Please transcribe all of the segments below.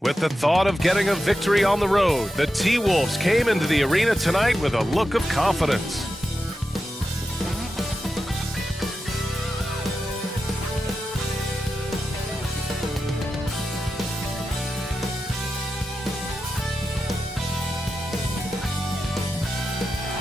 With the thought of getting a victory on the road, the T-Wolves came into the arena tonight with a look of confidence.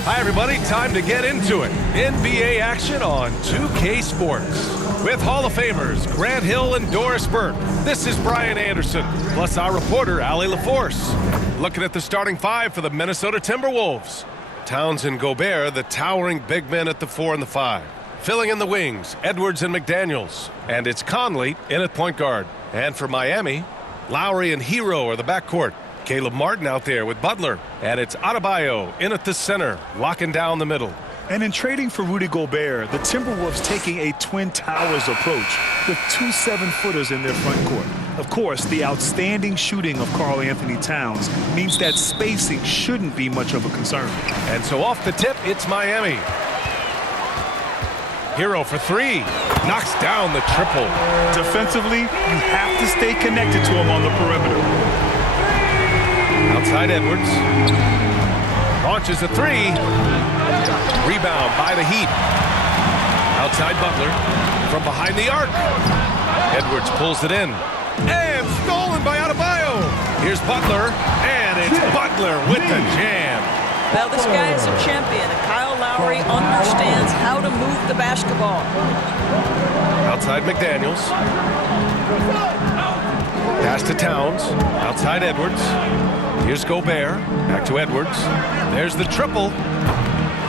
Hi everybody, time to get into it. NBA action on 2K Sports. With Hall of Famers Grant Hill and Doris Burke, this is Brian Anderson, plus our reporter Allie LaForce. Looking at the starting five for the Minnesota Timberwolves. Towns and Gobert, the towering big men at the 4 and the 5. Filling in the wings, Edwards and McDaniels. And it's Conley in at point guard. And for Miami, Lowry and Hero are the backcourt. Caleb Martin out there with Butler. And it's Adebayo in at the center, locking down the middle. And in trading for Rudy Gobert, the Timberwolves taking a Twin Towers approach with 2 7-footers in their front court. Of course, the outstanding shooting of Karl Anthony Towns means that spacing shouldn't be much of a concern. And so off the tip, it's Miami. Hero for 3. Knocks down the triple. Defensively, you have to stay connected to him on the perimeter. Outside Edwards. Launches a 3. Rebound by the Heat. Outside Butler. From behind the arc. Edwards pulls it in. And stolen by Adebayo. Here's Butler. And it's Butler with the jam. Well, this guy is a champion. And Kyle Lowry understands how to move the basketball. Outside McDaniels. Pass to Towns. Outside Edwards. Here's Gobert. Back to Edwards. There's the triple.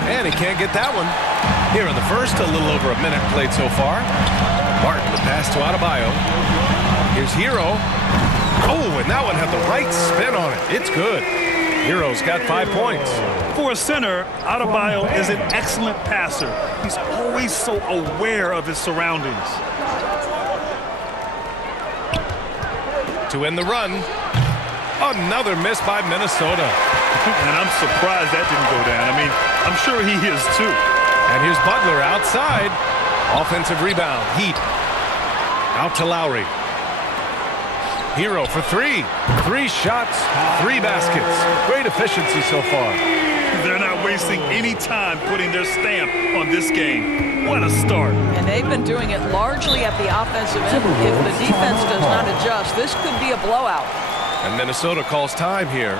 And he can't get that one. Here in the first, a little over a minute played so far. Martin, the pass to Adebayo. Here's Hero. Oh, and that one had the right spin on it. It's good. Hero's got 5 points. For a center, Adebayo is an excellent passer. He's always so aware of his surroundings. To end the run. Another miss by Minnesota. And I'm surprised that didn't go down. I mean, I'm sure he is too. And here's Butler outside. Offensive rebound. Heat. Out to Lowry. Hero for 3. 3 shots, 3 baskets. Great efficiency so far. They're not wasting any time putting their stamp on this game. What a start. And they've been doing it largely at the offensive end. If the defense does not adjust, this could be a blowout. And Minnesota calls time here.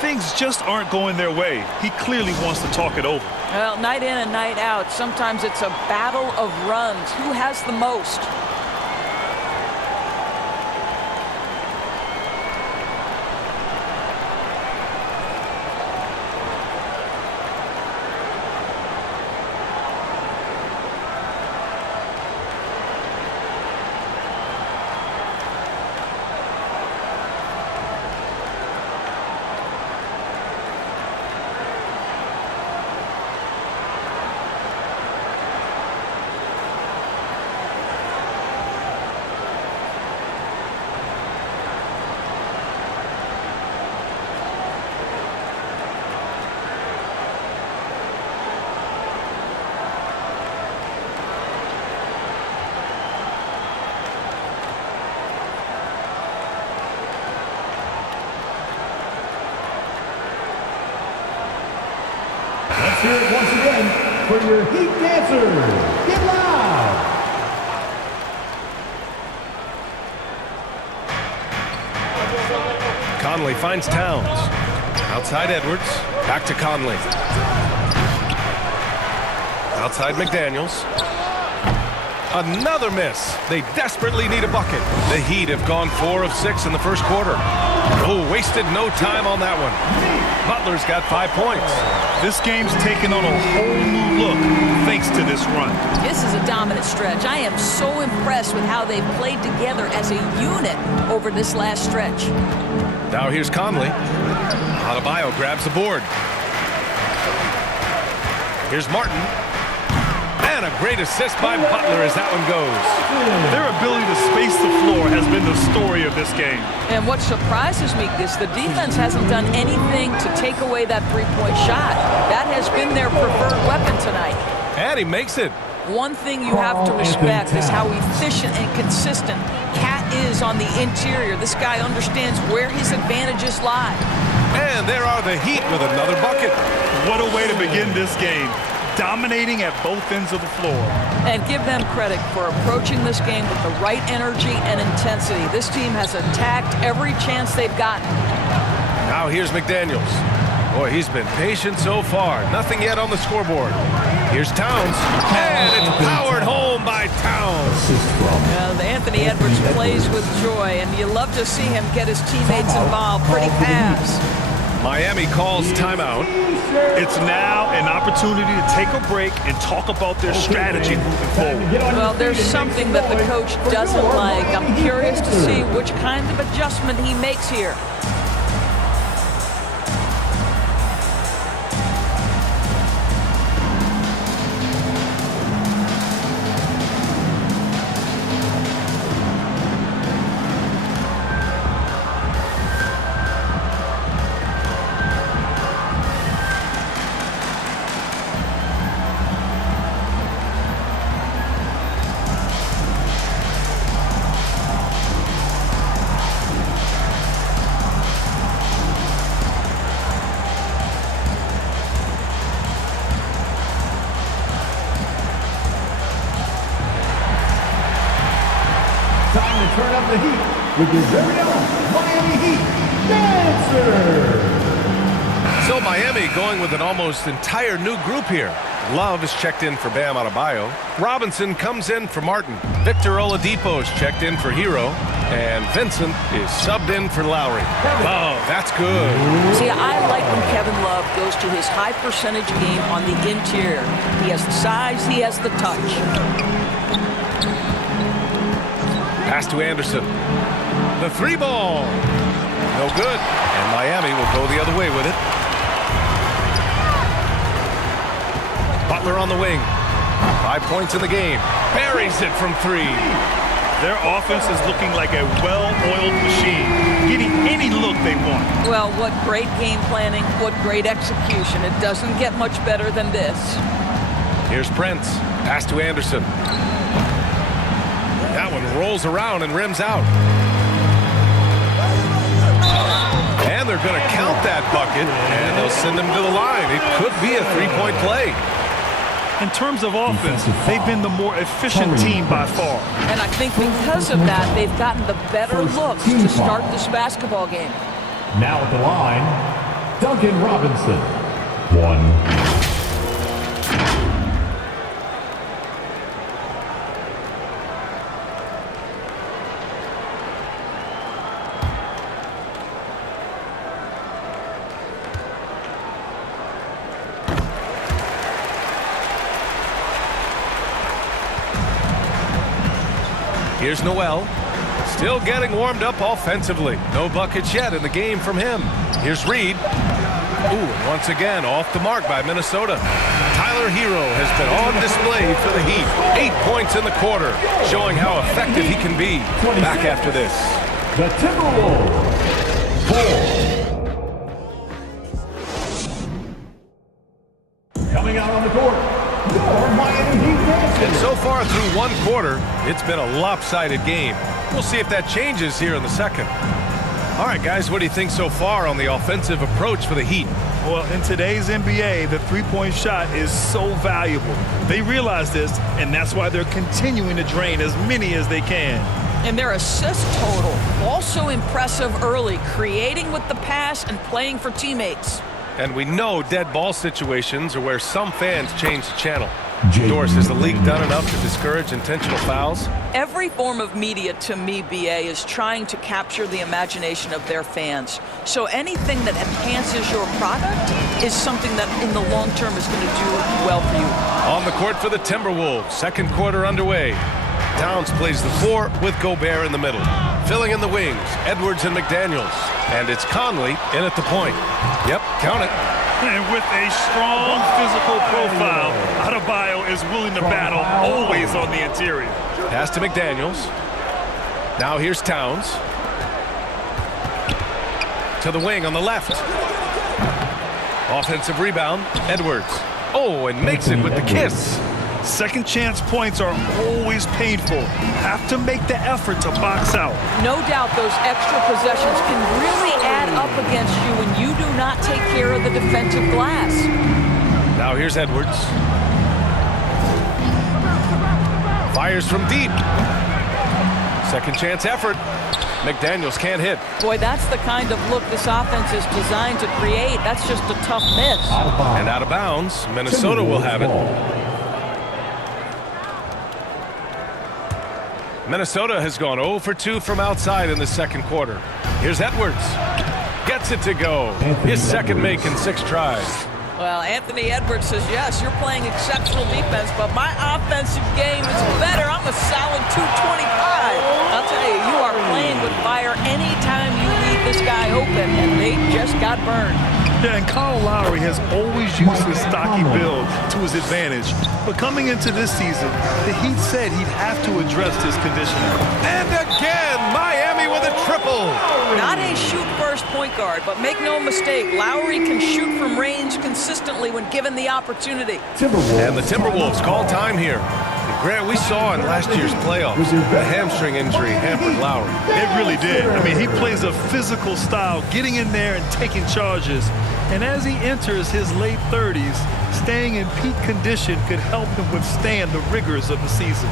Things just aren't going their way. He clearly wants to talk it over. Well, night in and night out, sometimes it's a battle of runs. Who has the most? Let's hear it once again for your Heat dancers. Get loud! Conley finds Towns. Outside Edwards. Back to Conley. Outside McDaniels. Another miss. They desperately need a bucket. The Heat have gone 4 of 6 in the first quarter. Oh, wasted no time on that one. Butler's got 5 points. This game's taken on a whole new look thanks to this run. This is a dominant stretch. I am so impressed with how they've played together as a unit over this last stretch. Now here's Conley. Adebayo grabs the board. Here's Martin. And a great assist by Butler as that one goes. Their ability to space the floor has been the story of this game. And what surprises me is the defense hasn't done anything to take away that three-point shot. That has been their preferred weapon tonight. And he makes it. One thing you have to respect is how efficient and consistent Cat is is on the interior. This guy understands where his advantages lie. And there are the Heat with another bucket. What a way to begin this game. Dominating at both ends of the floor. And give them credit for approaching this game with the right energy and intensity. This team has attacked every chance they've gotten. Now here's McDaniels. Boy, he's been patient so far. Nothing yet on the scoreboard. Here's Towns. And it's powered home by Towns. Well, Anthony Edwards plays with joy, and you love to see him get his teammates involved. Pretty pass. Miami calls timeout. It's now an opportunity to take a break and talk about their strategy moving forward. Well, there's something that the coach doesn't like. I'm curious to see which kind of adjustment he makes here. Time to turn up the heat with your very own Miami Heat Dancer. So Miami going with an almost entire new group here. Love is checked in for Bam Adebayo. Robinson comes in for Martin. Victor Oladipo is checked in for Hero. And Vincent is subbed in for Lowry. Oh, that's good. See, I like when Kevin Love goes to his high percentage game on the interior. He has the size, he has the touch. Pass to Anderson. The three ball. No good. And Miami will go the other way with it. Butler on the wing. 5 points in the game. Buries it from three. Their offense is looking like a well-oiled machine, getting any look they want. Well, what great game planning, what great execution. It doesn't get much better than this. Here's Prince. Pass to Anderson. That one rolls around and rims out. And they're going to count that bucket, and they'll send him to the line. It could be a three-point play. In terms of offense, they've been the more efficient team by far. And I think because of that, they've gotten the better looks to start this basketball game. Now at the line, Duncan Robinson. 1. Here's Noel. Still getting warmed up offensively. No buckets yet in the game from him. Here's Reed. Ooh, and once again off the mark by Minnesota. Tyler Hero has been on display for the Heat. 8 points in the quarter, showing how effective he can be. Back after this. The Timberwolves. 4. Coming out on the court, your Miami Heat Dancers. And so far through one quarter, it's been a lopsided game. We'll see if that changes here in the second. All right, guys, what do you think so far on the offensive approach for the Heat? Well, in today's NBA, the three-point shot is so valuable. They realize this, and that's why they're continuing to drain as many as they can. And their assist total, also impressive early, creating with the pass and playing for teammates. And we know dead ball situations are where some fans change the channel. Doris, has the league done enough to discourage intentional fouls? Every form of media, to me, BA, is trying to capture the imagination of their fans. So anything that enhances your product is something that in the long term is going to do well for you. On the court for the Timberwolves, second quarter underway. Towns plays the 4 with Gobert in the middle. Filling in the wings, Edwards and McDaniels. And it's Conley in at the point. Yep, count it. And with a strong physical profile, Adebayo is willing to battle, always on the interior. Pass to McDaniels. Now here's Towns. To the wing on the left. Offensive rebound, Edwards. Oh, and makes it with the kiss. Second chance points are always painful. Have to make the effort to box out. No doubt those extra possessions can really add up against you when you do not take care of the defensive glass. Now here's Edwards. Fires from deep. Second chance effort. McDaniels can't hit. Boy, that's the kind of look this offense is designed to create. That's just a tough miss. And out of bounds. Minnesota will have it. Minnesota has gone 0 for 2 from outside in the second quarter. Here's Edwards. Gets it to go. His second make in 6 tries. Well, Anthony Edwards says, yes, you're playing exceptional defense, but my offensive game is better. I'm a solid 225. I'll tell you, you are playing with fire anytime you leave this guy open, and they just got burned. Yeah, and Kyle Lowry has always used his stocky build to his advantage. But coming into this season, the Heat said he'd have to address his conditioning. And again, Miami with a triple. Not a shoot-first point guard, but make no mistake, Lowry can shoot from range consistently when given the opportunity. And the Timberwolves call time here. Grant, we saw in last year's playoffs, the hamstring injury hampered Lowry. It really did. I mean, he plays a physical style, getting in there and taking charges. And as he enters his late 30s, staying in peak condition could help him withstand the rigors of the season.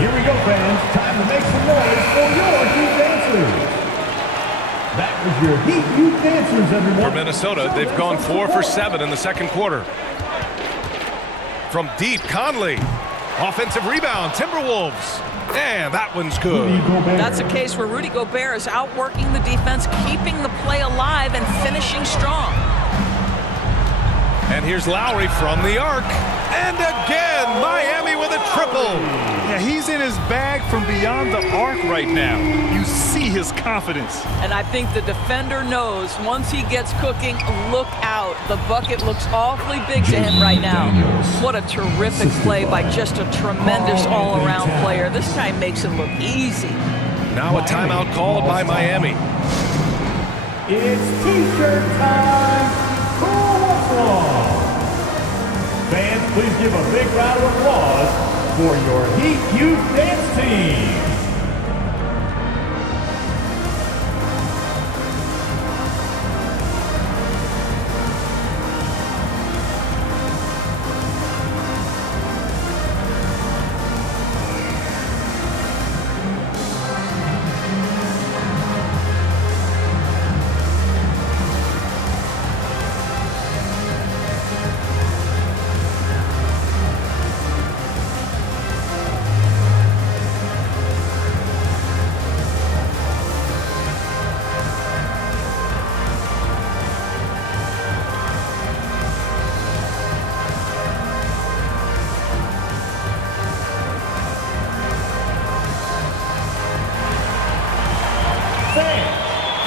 Here we go, fans. Time to make some noise for your Heat Dancers. That was your Heat Youth Dancers, everyone. For Minnesota, they've gone 4 for 7 in the second quarter. From deep, Conley. Offensive rebound, Timberwolves. And that one's good. That's a case where Rudy Gobert is outworking the defense, keeping the play alive, and finishing strong. And here's Lowry from the arc. And again, Miami with a triple. Yeah, he's in his bag from beyond the arc right now. You see his confidence. And I think the defender knows once he gets cooking, look out. The bucket looks awfully big to him right now. What a terrific play by just a tremendous all-around player. This guy makes it look easy. Now a timeout called by Miami. It's T-shirt time. Cool, what's wrong? Fans, please give a big round of applause for your Heat Youth Dance Team.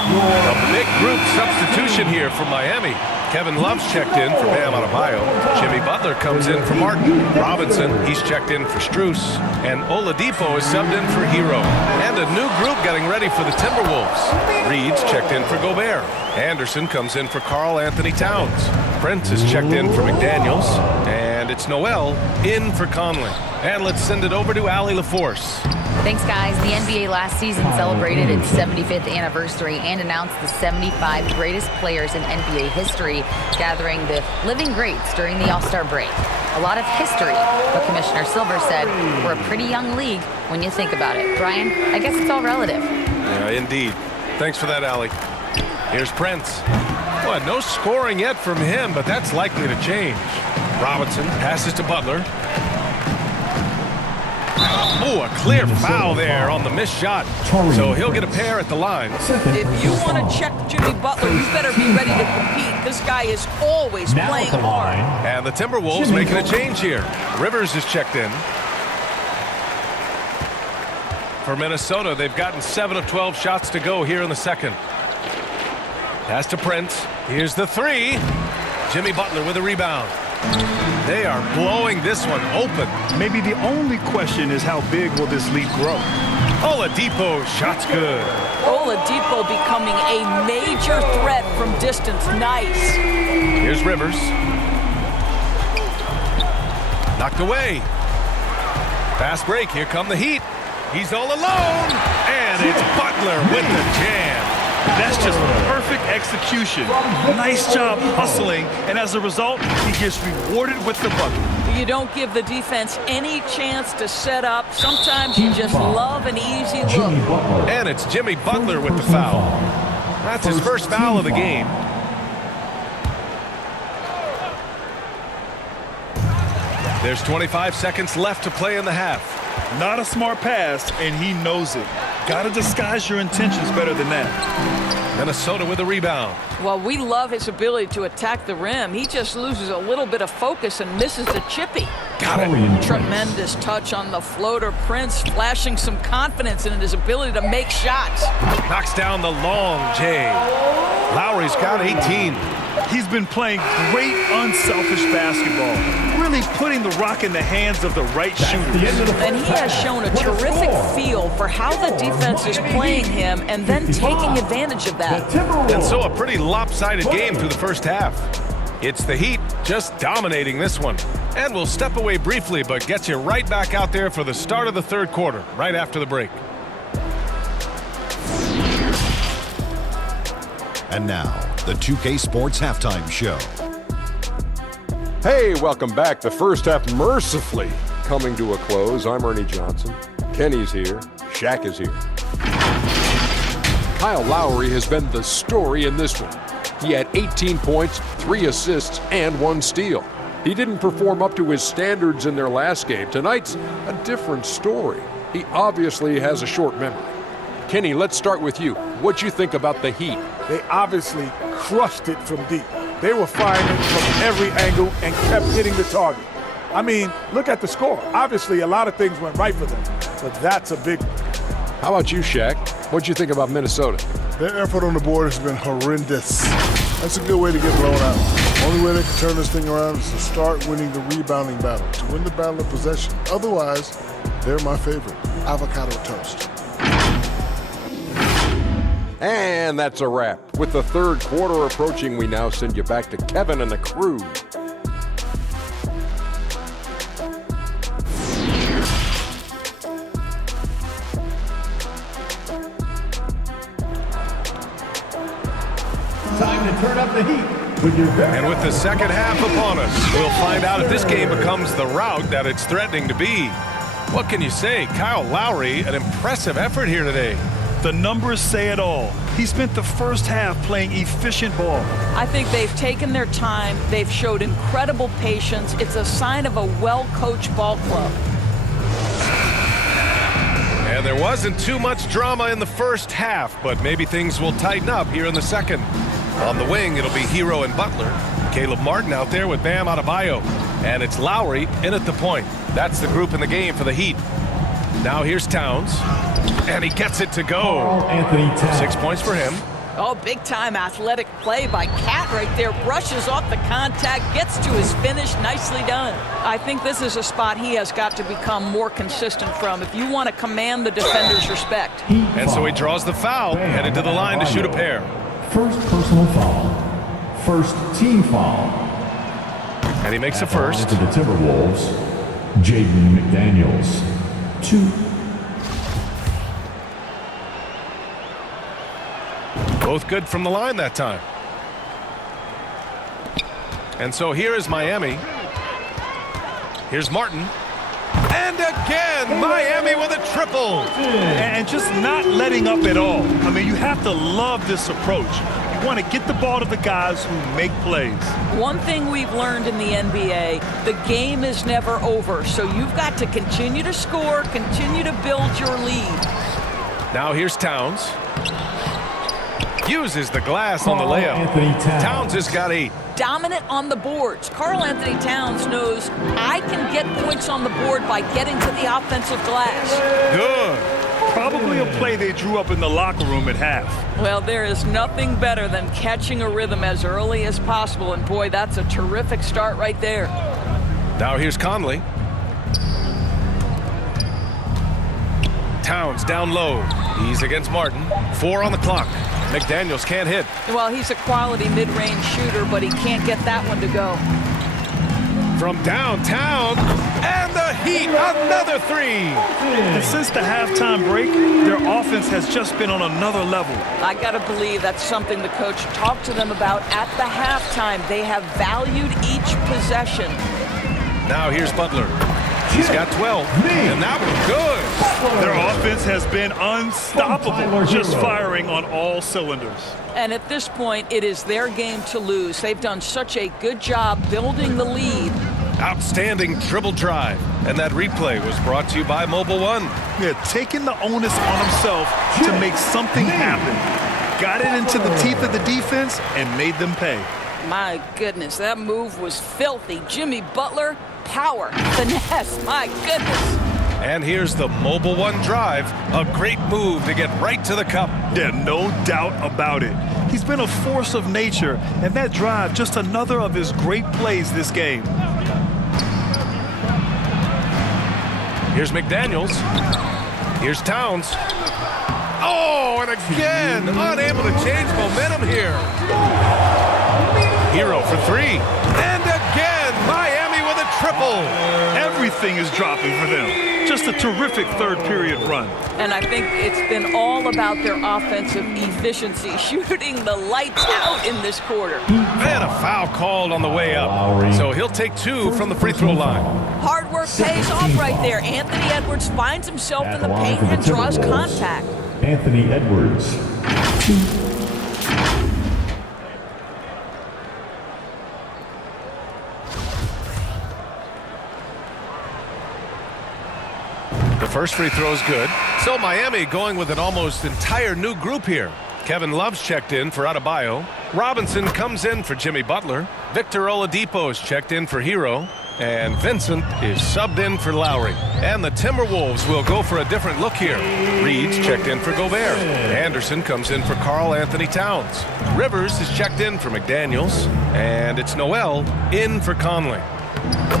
A big group substitution here for Miami. Kevin Love's checked in for Bam Adebayo. Jimmy Butler comes in for Martin. Robinson, he's checked in for Strus. And Oladipo is subbed in for Hero. And a new group getting ready for the Timberwolves. Reed's checked in for Gobert. Anderson comes in for Karl Anthony Towns. Prince is checked in for McDaniels. And it's Noel in for Conley. And let's send it over to Allie LaForce. Thanks, guys. The NBA last season celebrated its 75th anniversary and announced the 75 greatest players in NBA history, gathering the living greats during the All-Star break. A lot of history, but Commissioner Silver said we're a pretty young league when you think about it. Brian, I guess it's all relative. Yeah, indeed. Thanks for that, Allie. Here's Prince. Well, no scoring yet from him, but that's likely to change. Robinson passes to Butler. Oh, a clear foul there on the missed shot. So he'll get a pair at the line. If you want to check Jimmy Butler, you better be ready to compete. This guy is always Now playing at the hard. line, And the Timberwolves Jimmy making a Butler. change here. Rivers is checked in. For Minnesota, they've gotten 7 of 12 shots to go here in the second. Pass to Prince. Here's the three. Jimmy Butler with a rebound. They are blowing this one open. Maybe the only question is how big will this lead grow? Oladipo, shot's good. Oladipo becoming a major threat from distance. Nice. Here's Rivers. Knocked away. Fast break. Here come the Heat. He's all alone. And it's Butler with the jam. That's just perfect execution. Nice job hustling, and as a result, he gets rewarded with the bucket. You don't give the defense any chance to set up. Sometimes you just love an easy Jimmy look. Butler. And it's Jimmy Butler with the foul. That's his first foul of the game. There's 25 seconds left to play in the half. Not a smart pass, and he knows it. Gotta disguise your intentions better than that. Minnesota with a rebound. Well, we love his ability to attack the rim. He just loses a little bit of focus and misses the chippy. Got it. Torian Prince. Tremendous touch on the floater. Prince flashing some confidence in his ability to make shots. Knocks down the long J. Lowry's got 18. He's been playing great unselfish basketball, really putting the rock in the hands of the right The shooters. end of the And he first has half. shown a What terrific score? feel for how the defense is playing him and then taking advantage of The that. Timberwolves. And so a pretty lopsided game through the first half. It's the Heat just dominating this one. And we'll step away briefly, but get you right back out there for the start of the third quarter, right after the break. And now, the 2K Sports Halftime Show. Hey, welcome back. The first half mercifully coming to a close. I'm Ernie Johnson. Kenny's here. Shaq is here. Kyle Lowry has been the story in this one. He had 18 points, 3 assists, and 1 steal. He didn't perform up to his standards in their last game. Tonight's a different story. He obviously has a short memory. Kenny, let's start with you. What you think about the Heat? They obviously crushed it from deep. They were firing it from every angle and kept hitting the target. I mean, look at the score. Obviously, a lot of things went right for them, but that's a big one. How about you, Shaq? What'd you think about Minnesota? Their effort on the board has been horrendous. That's a good way to get blown out. Only way they can turn this thing around is to start winning the rebounding battle, to win the battle of possession. Otherwise, they're my favorite. Avocado toast. And that's a wrap. With the third quarter approaching, we now send you back to Kevin and the crew. Time to turn up the heat with your very And with the second half upon us, we'll find out if this game becomes the rout that it's threatening to be. What can you say? Kyle Lowry, an impressive effort here today. The numbers say it all. He spent the first half playing efficient ball. I think they've taken their time. They've showed incredible patience. It's a sign of a well-coached ball club. And there wasn't too much drama in the first half, but maybe things will tighten up here in the second. On the wing, it'll be Hero and Butler. Caleb Martin out there with Bam Adebayo. And it's Lowry in at the point. That's the group in the game for the Heat. Now here's Towns. And he gets it to go. Anthony Towns. 6 points for him. Oh, big-time athletic play by Cat right there. Brushes off the contact, gets to his finish. Nicely done. I think this is a spot he has got to become more consistent from if you want to command the defender's respect. And so he draws the foul, headed to the line to shoot a pair. First personal foul. First team foul. And he makes the first. To the Timberwolves, Jaden McDaniels. 2. Both good from the line that time. And so here is Miami. Here's Martin. And again, Miami with a triple. And just not letting up at all. I mean, you have to love this approach. You want to get the ball to the guys who make plays. One thing we've learned in the NBA, the game is never over. So you've got to continue to score, continue to build your lead. Now here's Towns. Uses the glass on the layup. Towns has got 8. Dominant on the boards. Karl Anthony Towns knows I can get points on the board by getting to the offensive glass. Good. Probably a play they drew up in the locker room at half. Well, there is nothing better than catching a rhythm as early as possible. And boy, that's a terrific start right there. Now here's Conley. Towns down low. He's against Martin. 4 on the clock. McDaniels can't hit. Well, he's a quality mid-range shooter, but he can't get that one to go. From downtown, and the Heat, another 3. And since the halftime break, their offense has just been on another level. I got to believe that's something the coach talked to them about at the halftime. They have valued each possession. Now here's Butler. He's got 12, and that was good. Their offense has been unstoppable, just firing on all cylinders. And at this point, it is their game to lose. They've done such a good job building the lead. Outstanding dribble drive. And that replay was brought to you by Mobile One. Yeah, taking the onus on himself to make something happen. Got it into the teeth of the defense and made them pay. My goodness, that move was filthy. Jimmy Butler, power, finesse, my goodness. And here's the Mobile One drive. A great move to get right to the cup. Yeah, no doubt about it. He's been a force of nature, and that drive, just another of his great plays this game. Here's McDaniels. Here's Towns. Oh, and again, unable to change momentum here. Hero for 3. And again, Miami with a triple. Everything is dropping for them. Just a terrific third period run. And I think it's been all about their offensive efficiency, shooting the lights out in this quarter. And a foul called on the way up. So he'll take 2 from the free throw line. Hard work pays off right there. Anthony Edwards finds himself in the paint and draws contact. Anthony Edwards. The first free throw is good. So Miami going with an almost entire new group here. Kevin Love's checked in for Adebayo. Robinson comes in for Jimmy Butler. Victor Oladipo's checked in for Hero. And Vincent is subbed in for Lowry. And the Timberwolves will go for a different look here. Reed's checked in for Gobert. Anderson comes in for Karl Anthony Towns. Rivers is checked in for McDaniels. And it's Noel in for Conley.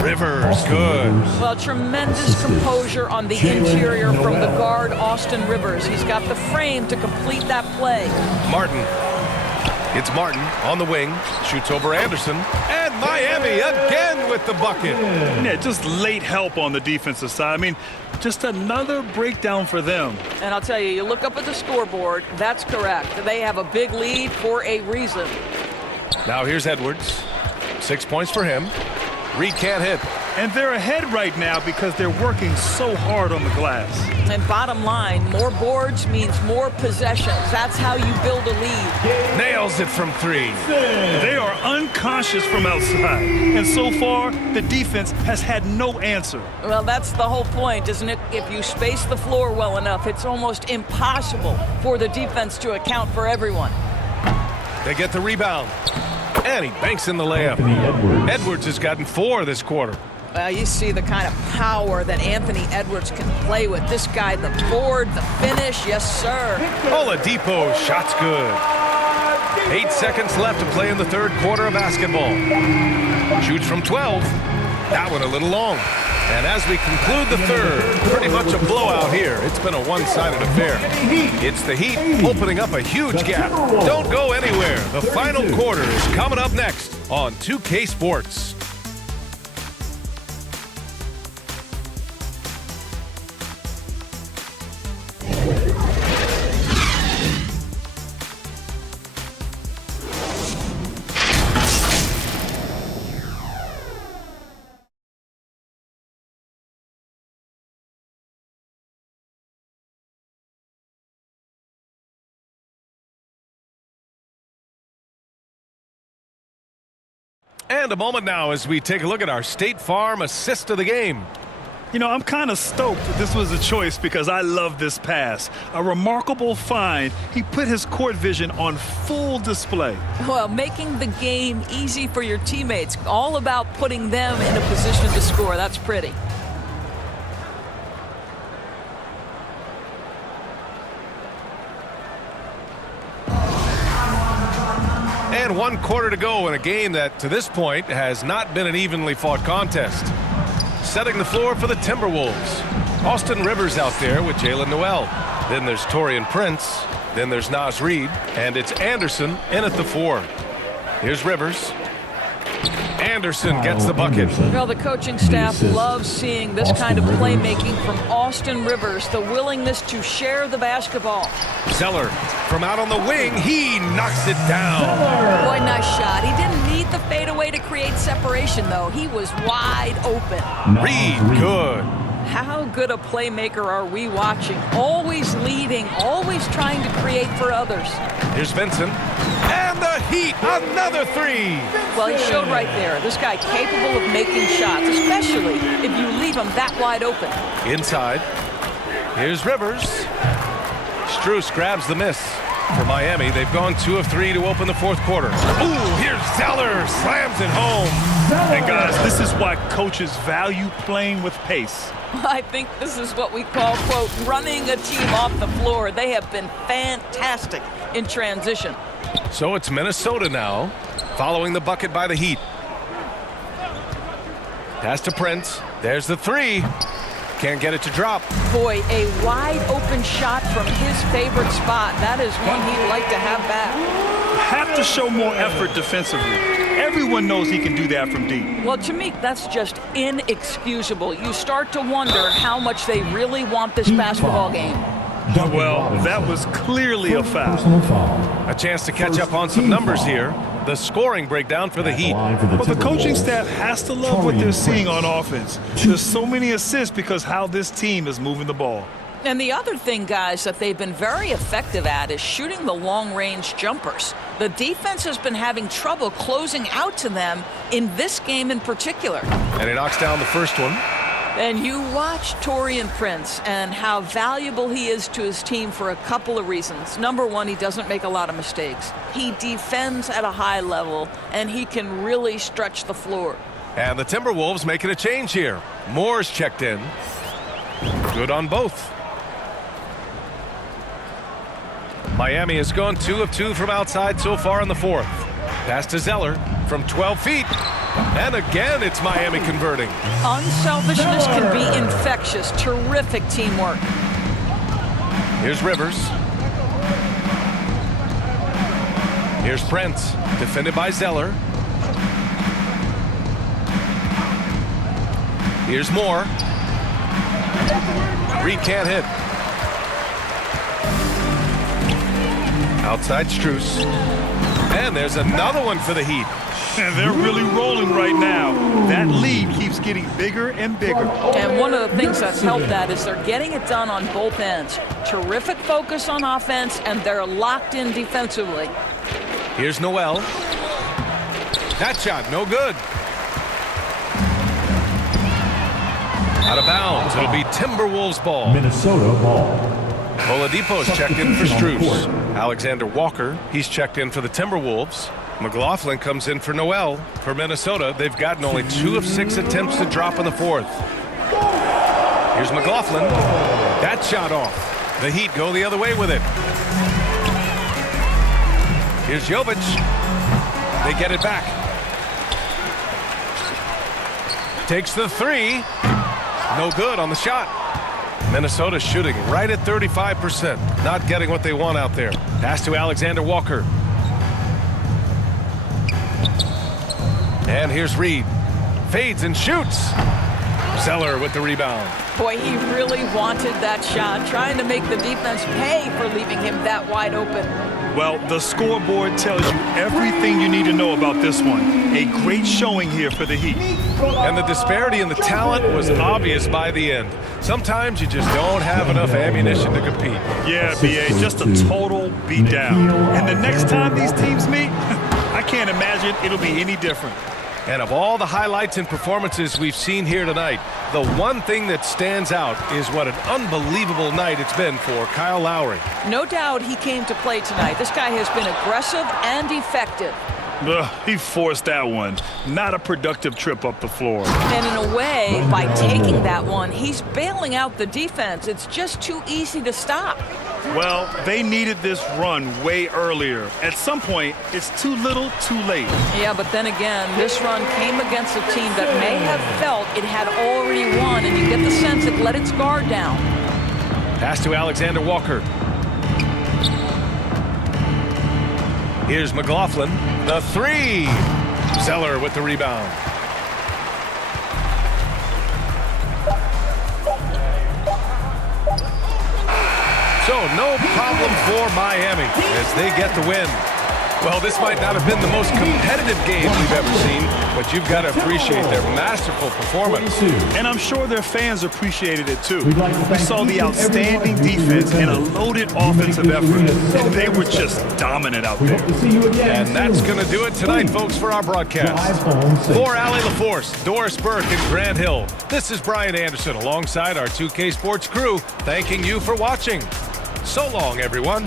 Rivers, good. Well, tremendous composure on the interior from the guard, Austin Rivers. He's got the frame to complete that play. Martin. It's Martin on the wing. Shoots over Anderson. And Miami again with the bucket. Yeah, just late help on the defensive side. I mean, just another breakdown for them. And I'll tell you, you look up at the scoreboard, that's correct. They have a big lead for a reason. Now here's Edwards. 6 points for him. Reed can't hit. And they're ahead right now because they're working so hard on the glass. And bottom line, more boards means more possessions. That's how you build a lead. Nails it from 3. They are unconscious from outside. And so far, the defense has had no answer. Well, that's the whole point, isn't it? If you space the floor well enough, it's almost impossible for the defense to account for everyone. They get the rebound. And he banks in the layup. Edwards has gotten 4 this quarter. Well, you see the kind of power that Anthony Edwards can play with. This guy, the board, the finish, yes, sir. Oladipo, shot's good. 8 seconds left to play in the third quarter of basketball. Shoots from 12. That one a little long. And as we conclude the third, pretty much a blowout here. It's been a one-sided affair. It's the Heat opening up a huge gap. Don't go anywhere. The final quarter is coming up next on 2K Sports. And a moment now as we take a look at our State Farm assist of the game. You know, I'm kind of stoked that this was a choice because I love this pass. A remarkable find. He put his court vision on full display. Well, making the game easy for your teammates. All about putting them in a position to score. That's pretty. And 1 quarter to go in a game that, to this point, has not been an evenly fought contest. Setting the floor for the Timberwolves. Austin Rivers out there with Jalen Noel. Then there's Taurean Prince. Then there's Naz Reid. And it's Anderson in at the 4. Here's Rivers. Anderson gets the bucket. Well, the coaching staff loves seeing this kind of playmaking from Austin Rivers, the willingness to share the basketball. Zeller from out on the wing. He knocks it down. Boy, nice shot. He didn't need the fadeaway to create separation, though. He was wide open. Reid, good. How good a playmaker are we watching? Always leading, always trying to create for others. Here's Vincent. And the Heat, another 3. Well, he showed right there. This guy capable of making shots, especially if you leave him that wide open. Inside. Here's Rivers. Strus grabs the miss for Miami. They've gone 2 of 3 to open the 4th quarter. Ooh, here's Zeller. Slams it home. And guys, this is why coaches value playing with pace. I think this is what we call, quote, running a team off the floor. They have been fantastic in transition. So it's Minnesota now, following the bucket by the Heat. Pass to Prince. There's the 3. Can't get it to drop. Boy, a wide open shot from his favorite spot. That is one he'd like to have back. Have to show more effort defensively. Everyone knows he can do that from deep. Well, to me, that's just inexcusable. You start to wonder how much they really want this basketball game. Well, that was clearly a foul. A chance to catch up on some numbers here. The scoring breakdown for the Heat. But the coaching staff has to love what they're seeing on offense. There's so many assists because how this team is moving the ball. And the other thing, guys, that they've been very effective at is shooting the long-range jumpers. The defense has been having trouble closing out to them in this game in particular. And he knocks down the first one. And you watch Taurean Prince and how valuable he is to his team for a couple of reasons. Number one, he doesn't make a lot of mistakes. He defends at a high level, and he can really stretch the floor. And the Timberwolves making a change here. Moore's checked in. Good on both. Miami has gone 2 of 2 from outside so far in the 4th. Pass to Zeller from 12 feet. And again, it's Miami converting. Unselfishness can be infectious. Terrific teamwork. Here's Rivers. Here's Prince, defended by Zeller. Here's Moore. Reid can't hit. Outside Strus. And there's another one for the Heat. And they're really rolling right now. That lead keeps getting bigger and bigger. And one of the things that's helped that is they're getting it done on both ends. Terrific focus on offense, and they're locked in defensively. Here's Noel. That shot, no good. Out of bounds. It'll be Timberwolves ball. Minnesota ball. Oladipo's checked in for Strus. Alexander Walker, he's checked in for the Timberwolves. McLaughlin comes in for Noel. For Minnesota, they've gotten only 2 of 6 attempts to drop in the 4th. Here's McLaughlin. That shot off. The Heat go the other way with it. Here's Jovic. They get it back. Takes the 3. No good on the shot. Minnesota shooting right at 35%. Not getting what they want out there. Pass to Alexander Walker. And here's Reid. Fades and shoots. Zeller with the rebound. Boy, he really wanted that shot, trying to make the defense pay for leaving him that wide open. Well, the scoreboard tells you everything you need to know about this one. A great showing here for the Heat. And the disparity in the talent was obvious by the end. Sometimes you just don't have enough ammunition to compete. Yeah, B.A., just a total beatdown. And the next time these teams meet, I can't imagine it'll be any different. And of all the highlights and performances we've seen here tonight, the one thing that stands out is what an unbelievable night it's been for Kyle Lowry. No doubt he came to play tonight. This guy has been aggressive and effective. He forced that one. Not a productive trip up the floor. And in a way, by taking that one, he's bailing out the defense. It's just too easy to stop. Well, they needed this run way earlier. At some point, it's too little, too late. Yeah, but then again, this run came against a team that may have felt it had already won, and you get the sense it let its guard down. Pass to Alexander Walker. Here's McLaughlin. The three. Zeller with the rebound. So no problem for Miami as they get the win. Well, this might not have been the most competitive game we've ever seen, but you've got to appreciate their masterful performance. And I'm sure their fans appreciated it too. We saw the outstanding defense and a loaded offensive effort, and they were just dominant out there. And that's going to do it tonight, folks, for our broadcast. For Allie LaForce, Doris Burke, and Grant Hill, this is Brian Anderson alongside our 2K Sports crew, thanking you for watching. So long, everyone.